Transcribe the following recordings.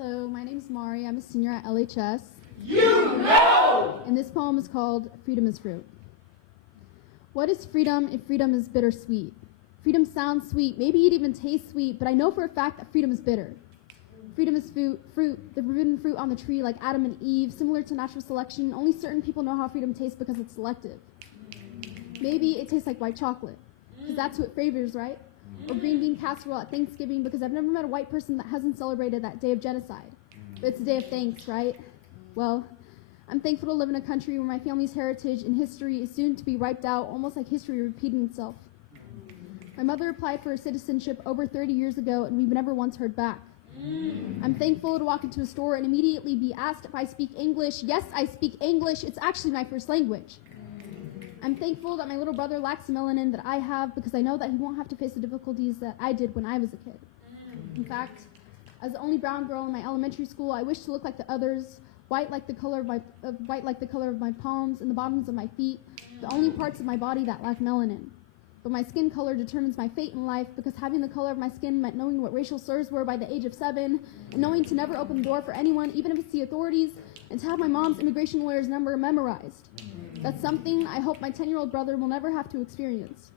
Hello, my name's Mari. I'm a senior at LHS. You know! And this poem is called Freedom is Fruit. What is freedom if freedom is bittersweet? Freedom sounds sweet, maybe it even tastes sweet, but I know for a fact that freedom is bitter. Freedom is fruit, the forbidden fruit on the tree like Adam and Eve, similar to natural selection. Only certain people know how freedom tastes because it's selective. Maybe it tastes like white chocolate, because that's what favors, right? Or green bean casserole at Thanksgiving, because I've never met a white person that hasn't celebrated that day of genocide. But it's a day of thanks, right? Well, I'm thankful to live in a country where my family's heritage and history is soon to be wiped out, almost like history repeating itself. My mother applied for citizenship over 30 years ago, and we've never once heard back. I'm thankful to walk into a store and immediately be asked if I speak English. Yes, I speak English. It's actually my first language. I'm thankful that my little brother lacks the melanin that I have because I know that he won't have to face the difficulties that I did when I was a kid. In fact, as the only brown girl in my elementary school, I wish to look like the others, white like the color of my palms and the bottoms of my feet, the only parts of my body that lack melanin. But my skin color determines my fate in life because having the color of my skin meant knowing what racial slurs were by the age of 7 and knowing to never open the door for anyone, even if it's the authorities, and to have my mom's immigration lawyer's number memorized. That's something I hope my 10-year-old brother will never have to experience.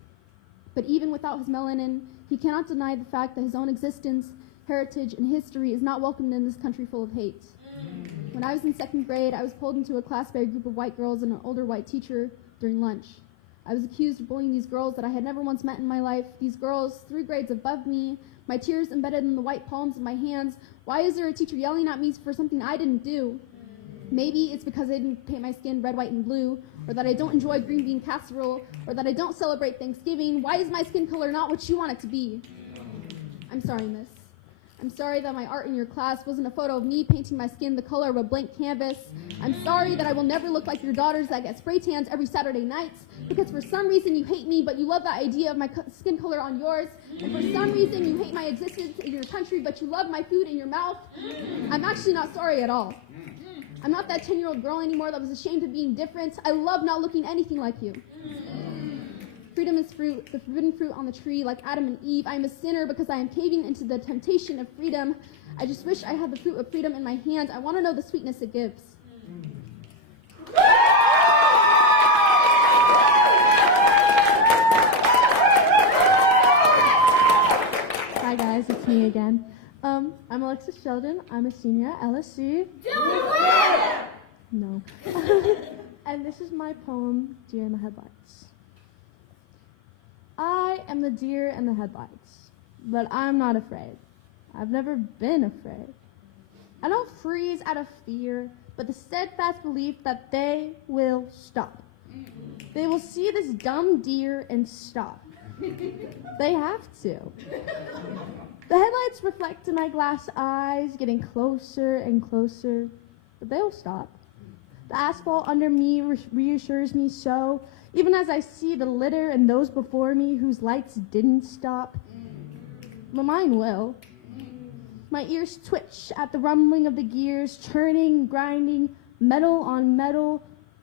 But even without his melanin, he cannot deny the fact that his own existence, heritage, and history is not welcomed in this country full of hate. When I was in 2nd grade, I was pulled into a class by a group of white girls and an older white teacher during lunch. I was accused of bullying these girls that I had never once met in my life. These girls, 3 grades above me, my tears embedded in the white palms of my hands. Why is there a teacher yelling at me for something I didn't do? Maybe it's because I didn't paint my skin red, white, and blue, or that I don't enjoy green bean casserole, or that I don't celebrate Thanksgiving. Why is my skin color not what you want it to be? I'm sorry, miss. I'm sorry that my art in your class wasn't a photo of me painting my skin the color of a blank canvas. I'm sorry that I will never look like your daughters that get spray tans every Saturday nights, because for some reason you hate me, but you love the idea of my skin color on yours. And for some reason you hate my existence in your country, but you love my food in your mouth. I'm actually not sorry at all. I'm not that 10-year-old girl anymore that was ashamed of being different. I love not looking anything like you. Freedom is fruit, the forbidden fruit on the tree, like Adam and Eve. I am a sinner because I am caving into the temptation of freedom. I just wish I had the fruit of freedom in my hand. I want to know the sweetness it gives. Hi guys, it's me again. I'm Alexis Sheldon. I'm a senior at LSC. No. And this is my poem, Deer in the Headlights. I am the deer in the headlights, but I'm not afraid. I've never been afraid. I don't freeze out of fear, but the steadfast belief that they will stop. They will see this dumb deer and stop. They have to. The headlights reflect in my glass eyes, getting closer and closer, but they will stop. The asphalt under me reassures me so, even as I see the litter and those before me whose lights didn't stop. But mine will. My ears twitch at the rumbling of the gears, churning, grinding, metal on metal.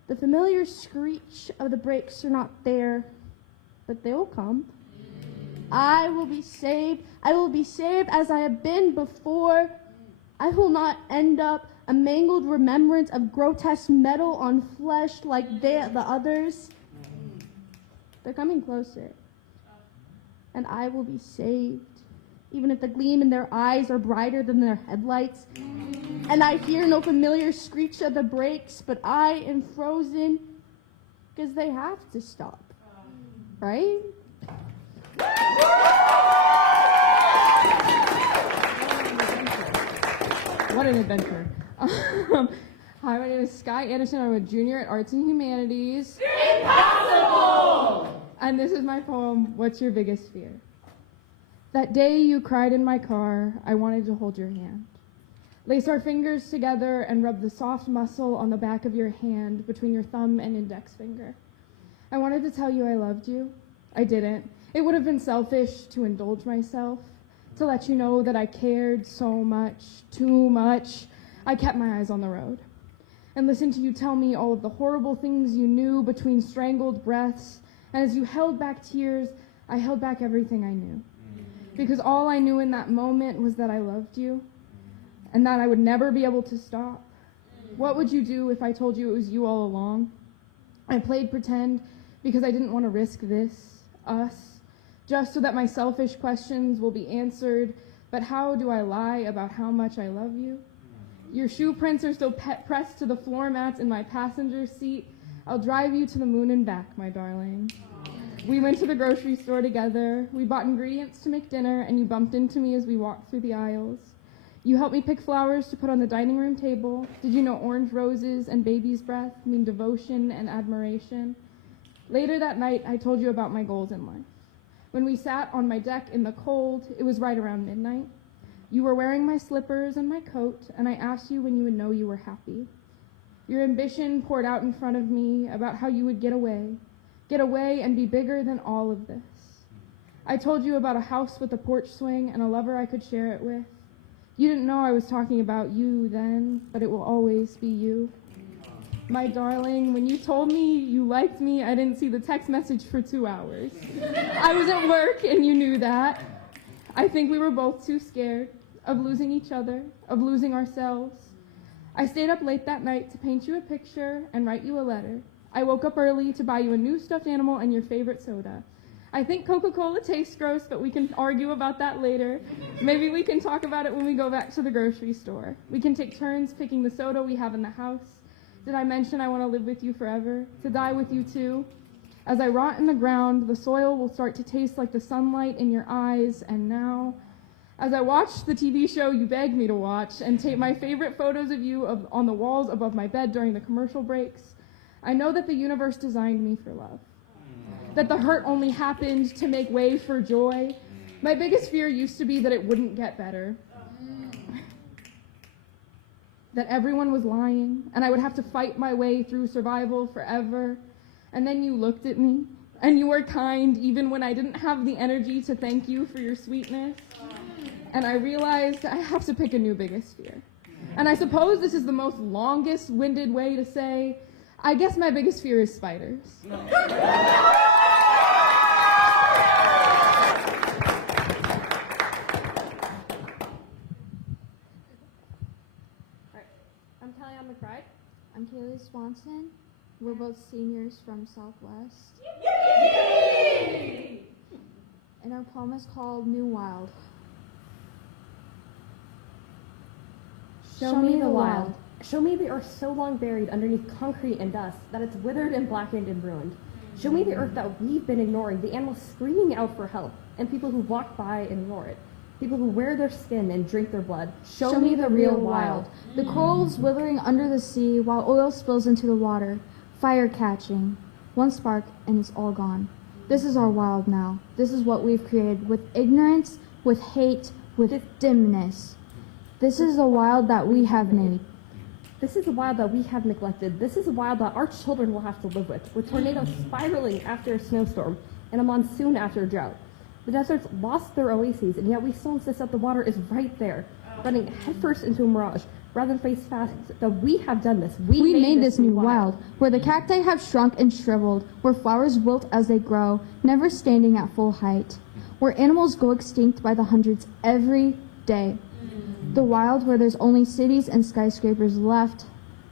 The familiar screech of the brakes are not there, but they will come. I will be saved. I will be saved as I have been before. I will not end up a mangled remembrance of grotesque metal on flesh like the others. They're coming closer. And I will be saved, even if the gleam in their eyes are brighter than their headlights. And I hear no familiar screech of the brakes, but I am frozen because they have to stop. Right? What an adventure. Hi, my name is Skutt Anderson. I'm a junior at Arts and Humanities. Impossible! And this is my poem, What's Your Biggest Fear? That day you cried in my car, I wanted to hold your hand. Lace our fingers together and rub the soft muscle on the back of your hand between your thumb and index finger. I wanted to tell you I loved you. I didn't. It would have been selfish to indulge myself, to let you know that I cared so much, too much. I kept my eyes on the road and listened to you tell me all of the horrible things you knew between strangled breaths. And as you held back tears, I held back everything I knew. Because all I knew in that moment was that I loved you. and that I would never be able to stop. What would you do if I told you it was you all along? I played pretend because I didn't want to risk this, us, just so that my selfish questions will be answered. But how do I lie about how much I love you? Your shoe prints are still pressed to the floor mats in my passenger seat. I'll drive you to the moon and back, my darling. We went to the grocery store together. We bought ingredients to make dinner, and you bumped into me as we walked through the aisles. You helped me pick flowers to put on the dining room table. Did you know orange roses and baby's breath mean devotion and admiration? Later that night, I told you about my goals in life. When we sat on my deck in the cold, it was right around midnight. You were wearing my slippers and my coat, and I asked you when you would know you were happy. Your ambition poured out in front of me about how you would get away and be bigger than all of this. I told you about a house with a porch swing and a lover I could share it with. You didn't know I was talking about you then, but it will always be you. My darling, when you told me you liked me, I didn't see the text message for 2 hours. I was at work and you knew that. I think we were both too scared of losing each other, of losing ourselves. I stayed up late that night to paint you a picture and write you a letter. I woke up early to buy you a new stuffed animal and your favorite soda. I think Coca-Cola tastes gross, but we can argue about that later. Maybe we can talk about it when we go back to the grocery store. We can take turns picking the soda we have in the house. Did I mention I want to live with you forever? To die with you too? As I rot in the ground, the soil will start to taste like the sunlight in your eyes, and now, as I watch the TV show you begged me to watch and take my favorite photos of you on the walls above my bed during the commercial breaks, I know that the universe designed me for love. That the hurt only happened to make way for joy. My biggest fear used to be that it wouldn't get better. That everyone was lying, and I would have to fight my way through survival forever. And then you looked at me, and you were kind even when I didn't have the energy to thank you for your sweetness. And I realized I have to pick a new biggest fear. And I suppose this is the most longest-winded way to say, I guess my biggest fear is spiders. I'm Kelly McBride. I'm Kaylee Swanson. We're both seniors from Southwest. And our poem is called New Wild. Show me the wild. Show me the earth so long buried underneath concrete and dust that it's withered and blackened and ruined. Show me the earth that we've been ignoring, the animals screaming out for help, and people who walk by and ignore it. People who wear their skin and drink their blood. Show me the real wild. The corals withering under the sea while oil spills into the water. Fire catching. One spark and it's all gone. This is our wild now. This is what we've created with ignorance, with hate, with dimness. This is the wild that we have made. This is a wild that we have neglected. This is a wild that our children will have to live with tornadoes spiraling after a snowstorm and a monsoon after a drought. The deserts lost their oases, and yet we still insist that the water is right there, running headfirst into a mirage, rather than face facts that we have done this. We made this new wild, where the cacti have shrunk and shriveled, where flowers wilt as they grow, never standing at full height, where animals go extinct by the hundreds every day. The wild where there's only cities and skyscrapers left,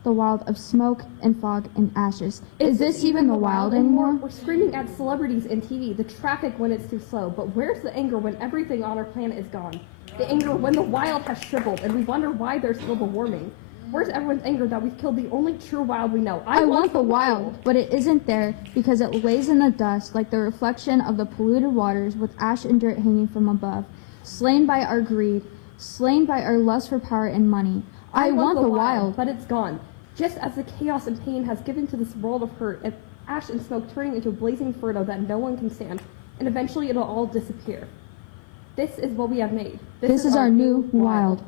the wild of smoke and fog and ashes. Is this even the wild anymore? We're screaming at celebrities and TV, the traffic when it's too slow, but where's the anger when everything on our planet is gone? The anger when the wild has shriveled and we wonder why there's global warming. Where's everyone's anger that we've killed the only true wild we know? I want the wild, but it isn't there because it lays in the dust like the reflection of the polluted waters with ash and dirt hanging from above, slain by our greed, slain by our lust for power and money. I want the wild, but it's gone. Just as the chaos and pain has given to this world of hurt, and ash and smoke turning into a blazing inferno that no one can stand, and eventually it'll all disappear. This is what we have made. This is our new wild.